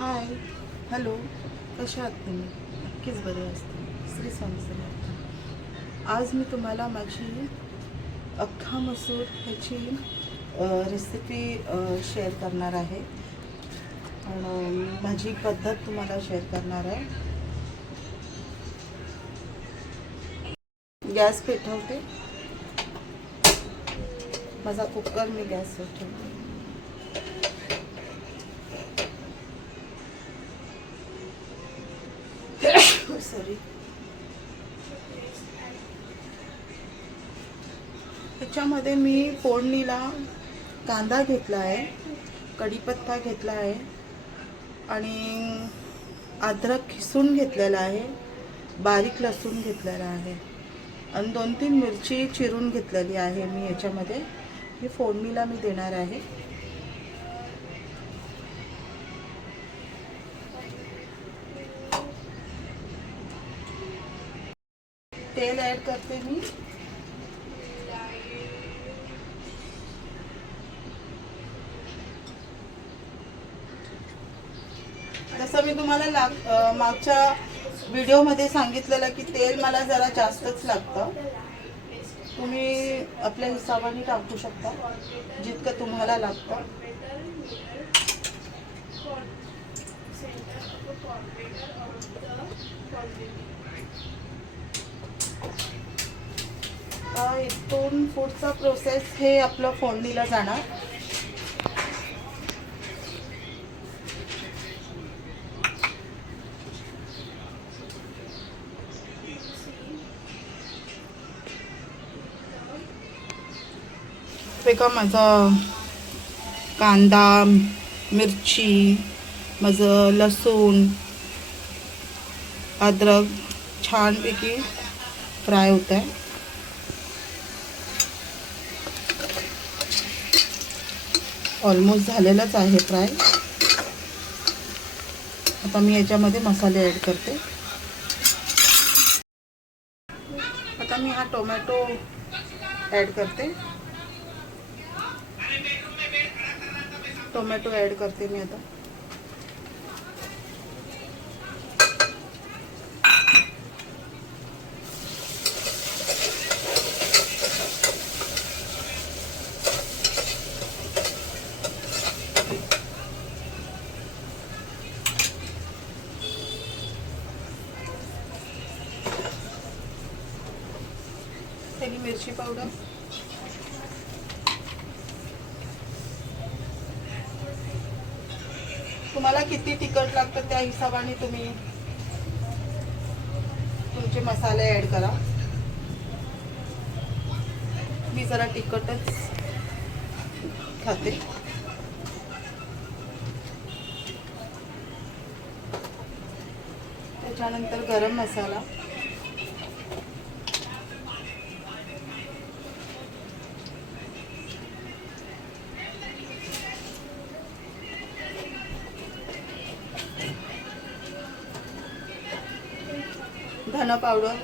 हाय, hello, कशा आहात तुम्ही? नक्कीच बरे असतील. श्री स्वामी समर्थ. आज मी तुम्हाला माझी अख्खा मसूर ह्याची रेसिपी शेअर करणार आहे. आणि माझी पद्धत तुम्हाला शेअर करणार आहे. गॅस पेटवते. माझा कुकर मी गॅसवर ठेवते. सॉरी. त्याच्यामध्ये मी फोडणीला कांदा घेतला आहे, कढीपत्ता घेतला आहे आणि अद्रक खिसून घेतलेला आहे, बारीक लसूण घेतलेला आहे आणि 2-3 मिरची चिरून घेतलेली आहे. मी याच्यामध्ये ही फोडणीला मी देणार आहे. तेल ॲड करते मी. जसं मी तुम्हाला मागच्या व्हिडिओमध्ये सांगितलेलं की तेल मला जरा जास्तच लागतं. तुम्ही आपल्या हिशोबाने टाकू शकता जितकं तुम्हाला लागतं. इथून पुढचा प्रोसेस हे आपलं फोडणीला जाणार. बघा माझा कांदा, मिरची, माझं लसूण, अद्रक छानपैकी फ्राय होत आहे. ऑलमोस्ट झालेलंच आहे फ्राय. आता मी याच्यामध्ये मसाले ॲड करते. आता मी हा टोमॅटो ॲड करते. टोमॅटो ॲड करते मी आता. त्याची मिरची पावडर, तुम्हाला किती तिखट लागतं त्या हिशोबाने तुम्ही तुमचे मसाले ॲड करा. मी जरा तिखटच खाते. त्याच्यानंतर गरम मसाला, धना पावडर,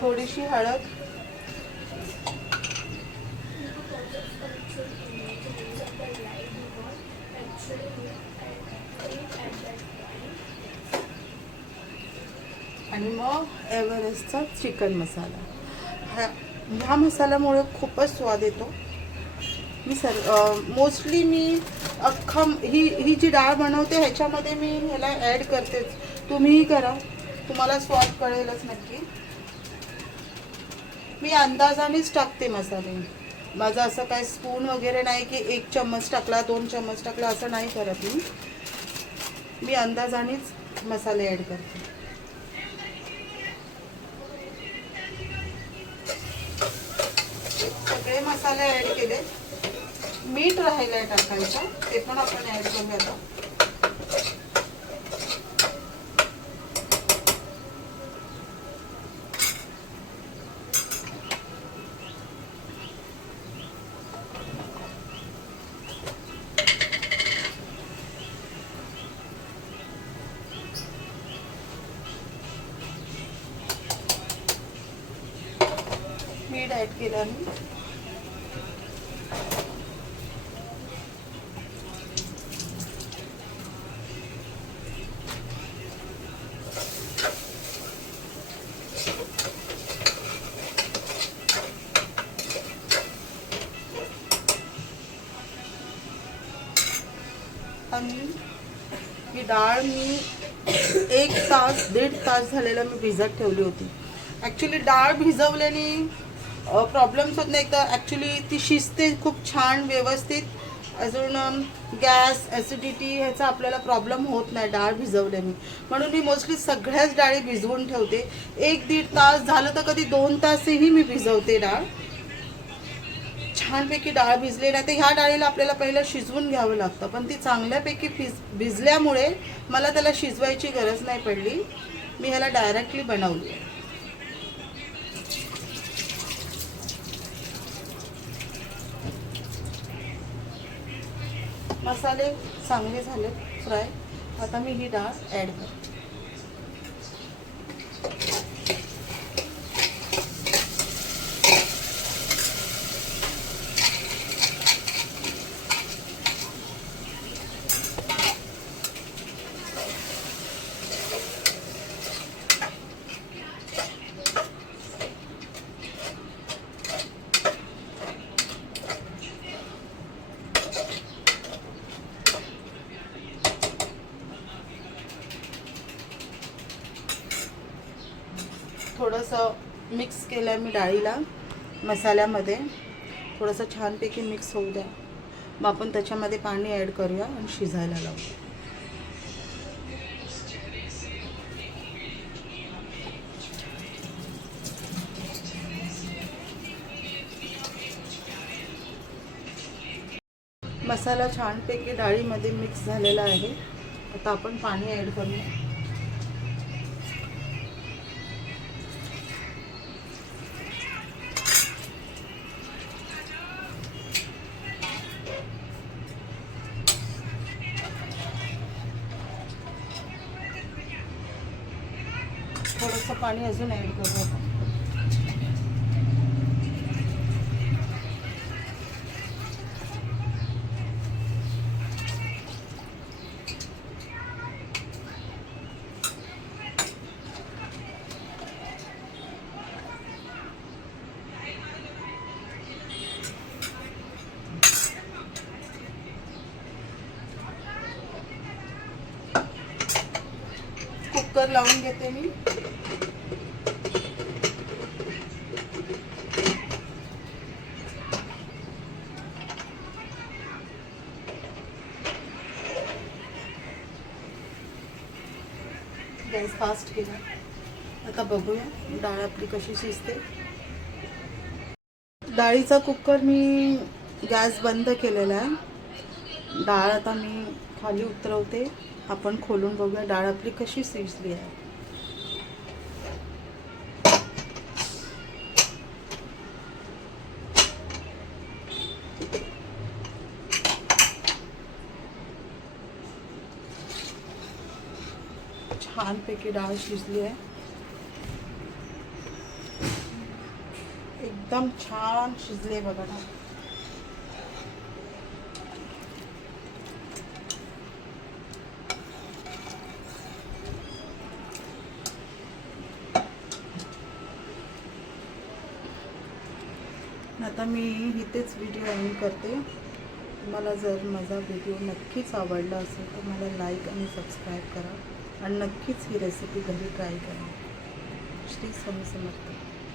थोडीशी हळद, आणि मग एव्हरेस्टचा चिकन मसाला. ह्या मसाल्यामुळे खूपच स्वाद येतो. मी मोस्टली मी ही जी डाळ बनवते ह्याच्यामध्ये मी ह्याला ॲड करतेच. तुम्हीही करा, तुम्हाला स्वाद कळेलच नक्की. मी अंदाजानेच टाकते मसाले. माझं असं काय स्पून वगैरे नाही की 1 चम्मच टाकला 2 चम्मच टाकला असं नाही करत मी अंदाजानेच मसाले ॲड करते. सगळे मसाले ॲड केले. मीठ राहिलंय टाकायचं, ते पण आपण ॲड करूया आता. ॲड केला मी. ही डाळ मी 1 तास 1.5 तास झालेला मी भिजत ठेवली होती. ॲक्च्युली डाळ भिजवल्याने प्रॉब्लेम्स होत नाही. तर ॲक्च्युली ती शिजते खूप छान व्यवस्थित. अजून गॅस ॲसिडिटी ह्याचा आपल्याला प्रॉब्लेम होत नाही डाळ भिजवल्याने. म्हणून मी मोस्टली सगळ्याच डाळी भिजवून ठेवते. 1-1.5 तास झालं तर कधी 2 तासही मी भिजवते डाळ. छानपैकी डाळ भिजली नाही तर ह्या डाळीला आपल्याला पहिलं शिजवून घ्यावं लागतं. पण ती चांगल्यापैकी भिजल्यामुळे मला त्याला शिजवायची गरज नाही पडली. मी ह्याला डायरेक्टली बनवली. मसाले चांगले झाले फ्राय. आता मी ही डाळ ॲड करते. थोडंसं मिक्स केलं मी डाळीला मसाल्यामध्ये. थोडंसं छानपैकी मिक्स होऊ द्या. मग आपण त्याच्यामध्ये पाणी ॲड करूया आणि शिजायला लावू. मसाला छानपैकी डाळीमध्ये मिक्स झालेला आहे. आता आपण पाणी ॲड करूया. थोडंसं पाणी अजून ॲड करू आपण. कुकर लावून घेते मी. गॅस फास्ट केला. आता बघूया डाळ आपली कशी शिजते. डाळीचा कुकर मी गॅस बंद केलेला आहे. डाळ आता मी खाली उतरवते. आपण खोलून बघूया डाळ आपली कशी शिजली आहे. छानपैकी डाळ शिजली आहे. एकदम छान शिजले बघा डाळ. आता मी इथेच व्हिडिओ एंड करते. तुम्हाला जर माझा व्हिडिओ नक्कीच आवडला असेल तर मला लाईक आणि सबस्क्राईब करा आणि नक्कीच ही रेसिपी घरी ट्राय करा. श्री स्वामी समर्थ.